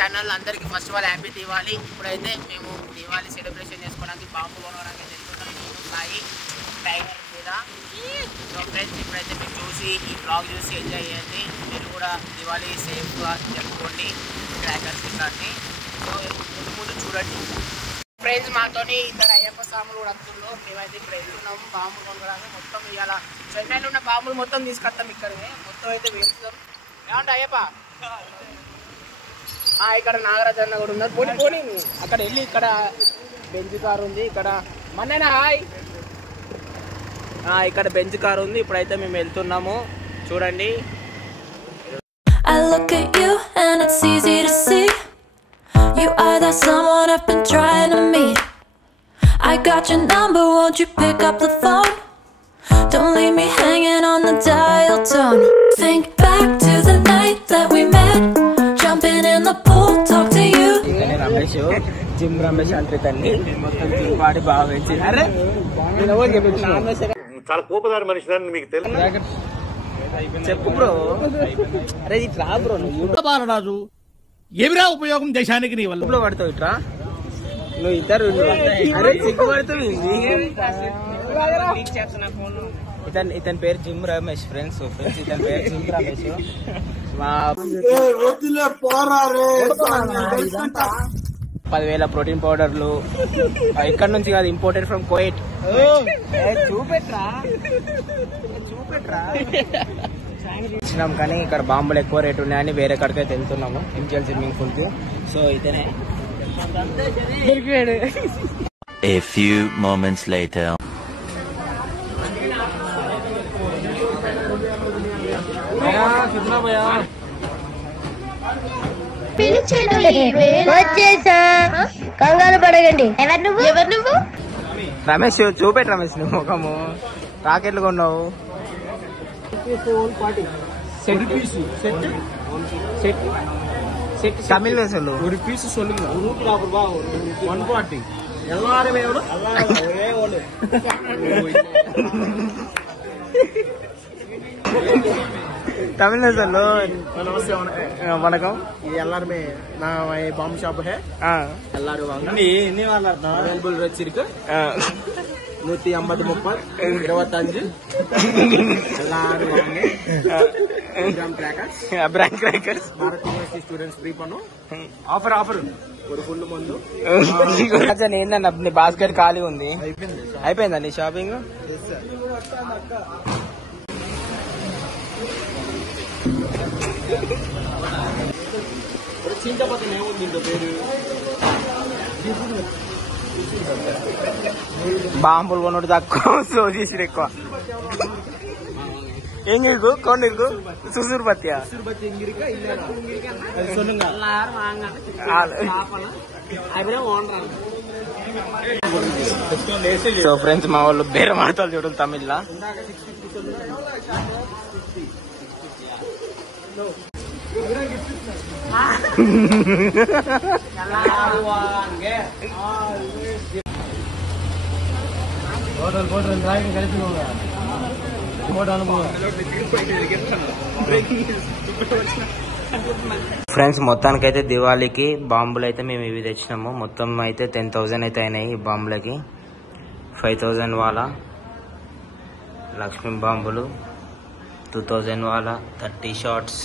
Channel అందరికీ first of all happy Diwali. ఇప్పుడైతే మేము దివాళీ సెలబ్రేషన్ చేసుకోవడానికి బాంబు కొనడానికి వెళ్తున్నాం. సాయి టైగర్ మీద. సో ఫ్రెండ్స్ ఇప్పుడైతే మీరు చూసి ఈ బ్లాగ్ చూసి ఎంజాయ్ చేయండి. మీరు కూడా దివాళీ సేఫ్గా జరుపుకోండి క్రాకర్స్ కానీ. సో ముందు చూడండి ఫ్రెండ్స్, మాతోని ఇద్దరు అయ్యప్ప స్వాములు కూడా వస్తున్నారు. మేమైతే ఇప్పుడు వెళ్తున్నాము బాంబులు కొనడానికి. మొత్తం ఇవాళ చెన్నైలో ఉన్న బాంబులు మొత్తం తీసుకొస్తాం ఇక్కడనే. మొత్తం అయితే వేస్తాం. ఏమంటే అయ్యప్ప ఇక్కడ నాగరాజ్ అన్న కూడా ఉన్నారు. పోనీ పోనీ అక్కడ వెళ్ళి ఇక్కడ బెంజ్ కార్ ఉంది. ఇక్కడ మన్నైనా హాయ్. ఇక్కడ బెంజ్ కార్ ఉంది. ఇప్పుడైతే మేము వెళ్తున్నాము చూడండి. I look at you and it's easy to see you are that someone I've been trying to meet. I got your number, won't you pick up the phone? Don't leave me hanging on the dial tone. Think back to the night that we met, jumping in the pool, talk to you. Ramesh gym Ramesh అంటారండి. మొత్తం gym పాడి బాగా పెంచింది. అరే చాలా కోపదారి మనిషి మీకు తెలుసు. చెప్పు బ్రో. అరే ఇట్లా బ్రో బాలరాజు ఏమిరా ఉపయోగం దేశానికి నీ వల్ల పడతావు. ఇట్రా నువ్వు ఇద్దరు అరే సిగ్గుపడుతుంది. ఇతని పేరు జిమ్ రమేష్ ఫ్రెండ్స్. ఇతని పేరు జిమ్ రమేష్. 10,000 ప్రోటీన్ పౌడర్లు ఇక్కడ నుంచి కాదు, ఇంపోర్టెడ్ ఫ్రమ్ కోయట్. చూపెట్రా ఇచ్చినాం కానీ ఇక్కడ బాంబులు ఎక్కువ రేటు ఉన్నాయని వేరే కాడికైతే వెళ్తున్నాము ఎంజిఎల్ స్విమ్మింగ్ పూల్ కి. సో ఇతనే A few moments later. వచ్చేసా, కంగారు పడకండి. ఎవరు నువ్వు? రమేష్ చూపెట్టు రమేష్, నువ్వు ముఖము రాకెట్లు కొన్నావు. தமிழ் சொல்லு. ஒரு பீஸ் சொல்லுங்க. 140 எல்லாரும் எவ்வளவு? தமிழ்ல சொல்லு. நமஸ்தே வணக்கம். இது எல்லாருமே நான் பாம்பு ஷாப் ஹே. எல்லாரும் வாங்க. நீ வாங்க. அவைலபிள் ரேட்ஸ் இருக்கு. 150 30 25 எல்லாரும் வாங்க. Brand crackers Bharat university students free పన్ను ఆఫర్ ఒక ఫుల్ మందు. ఏంటన్నా నీ బాస్కెట్ ఖాళీ ఉంది. అయిపోయిందా నీ షాపింగ్? చింతపత్రం ఏముంది ఇంత పేరు? బాంబులు కొనుడు తక్కువ, సో చేసిరు ఎక్కువ. எங்க இருக்கும் கொண்டு இருக்கும் சுசூர் பத்தியா சொல்லுங்க. సో ఫ్రెండ్స్ మా వాళ్ళు బేరే మాటలు చూడాలి తమిళ్లా. ఫ్రెండ్స్ మొత్తానికైతే దివాళీకి బాంబులు అయితే మేము ఇవి తెచ్చినాము. మొత్తం అయితే 10,000 అయితే అయినాయి ఈ బాంబులకి. 5,000 వాళ్ళ లక్ష్మీ బాంబులు, 2,000 వాళ్ళ 30 షాట్స్,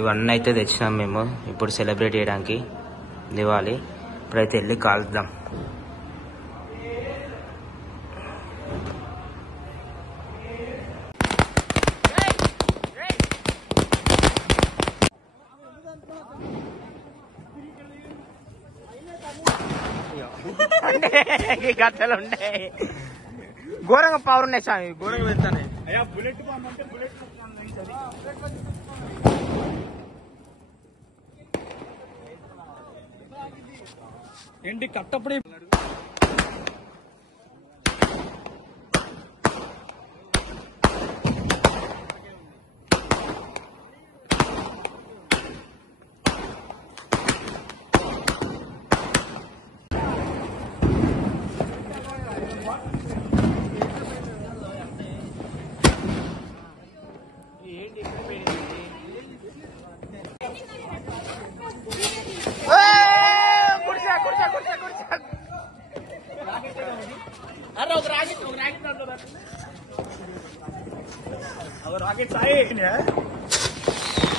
ఇవన్నీ అయితే తెచ్చినాం మేము ఇప్పుడు సెలబ్రేట్ చేయడానికి దివాళీ. ఇప్పుడైతే వెళ్ళి కాల్దాం. గద్దలు ఉన్నాయి, ఘోరంగా పవర్ ఉన్నాయి స్వామి, ఘోరంగా వెళ్తాను. ఏంటి కట్టప్పుడు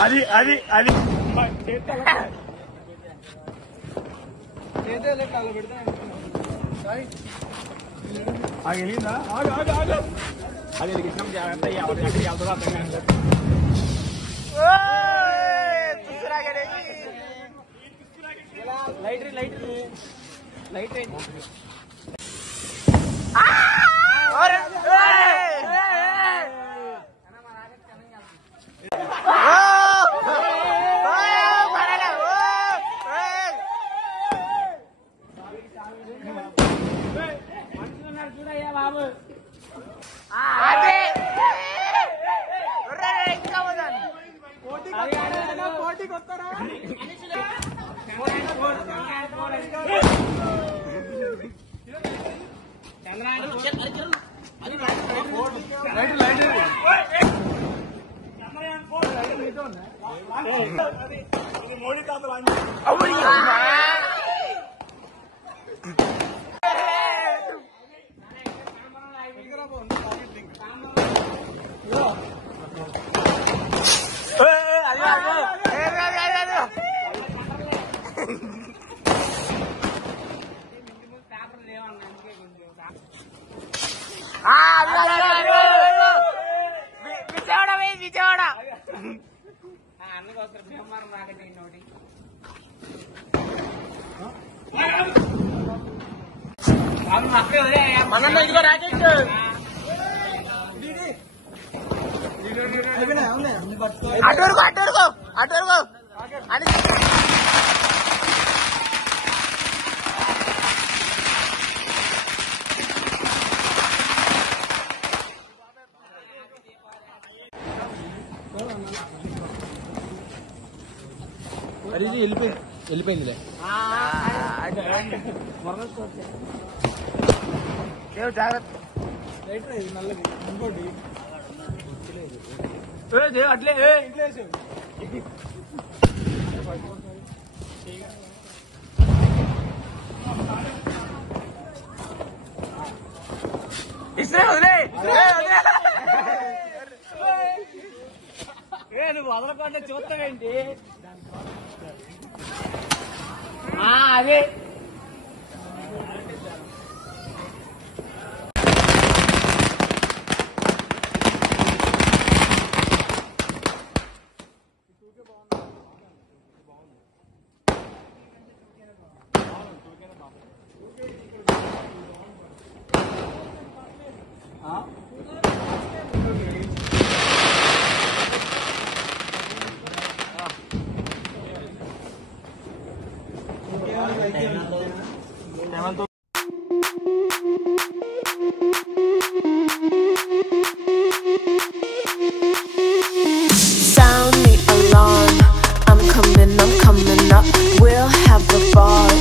అది అది అది వెళ్ళిందా అది వెలిగించినాం జాగ్రత్త ఎవరికి వెళ్తుందో అర్థం కాదు లైట్ లైట్ లైట్ చూడయ్యా బాబు పోటీకి వస్తారా మోడీ తాతలు విజయవాడ అన్నకోసం భీమవరం రాకండి నోటి మన ఇదిగో రాకెట్ అటురుకో అటురుకో అటురుకో అని అరిజీ వెళ్ళిపోయిందిలే జాగ్రత్త నల్లది ఇంకోటి అట్లే ఇస్తే వదిలే నువ్వు వదలకుండా చూస్తావేంటి అదే Sound the alarm. I'm coming up. We'll have a ball.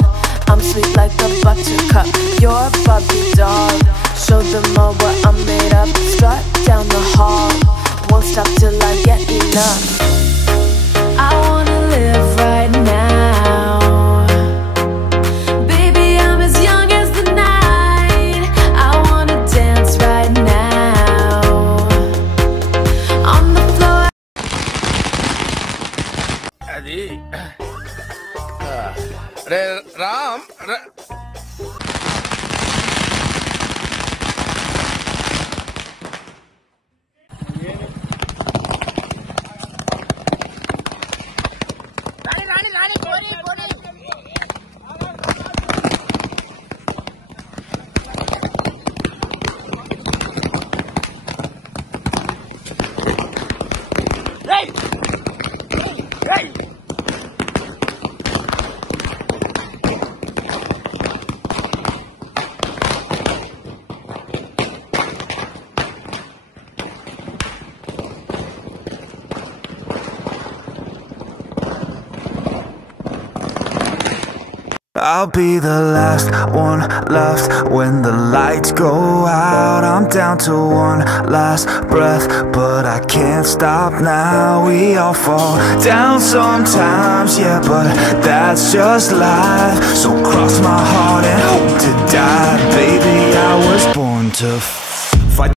I'm sweet like a buttercup. You're Barbie doll. Show them all what I'm made of. Strut down the hall. Won't stop till I get enough. I wanna live right now. Baby, I'm as young as the night. I wanna dance right now. On the floor. అది రే Ram I'll be the last one left when the lights go out. I'm down to one last breath, but I can't stop now. We all fall down sometimes, yeah, but that's just life. So cross my heart and hope to die. Baby, I was born to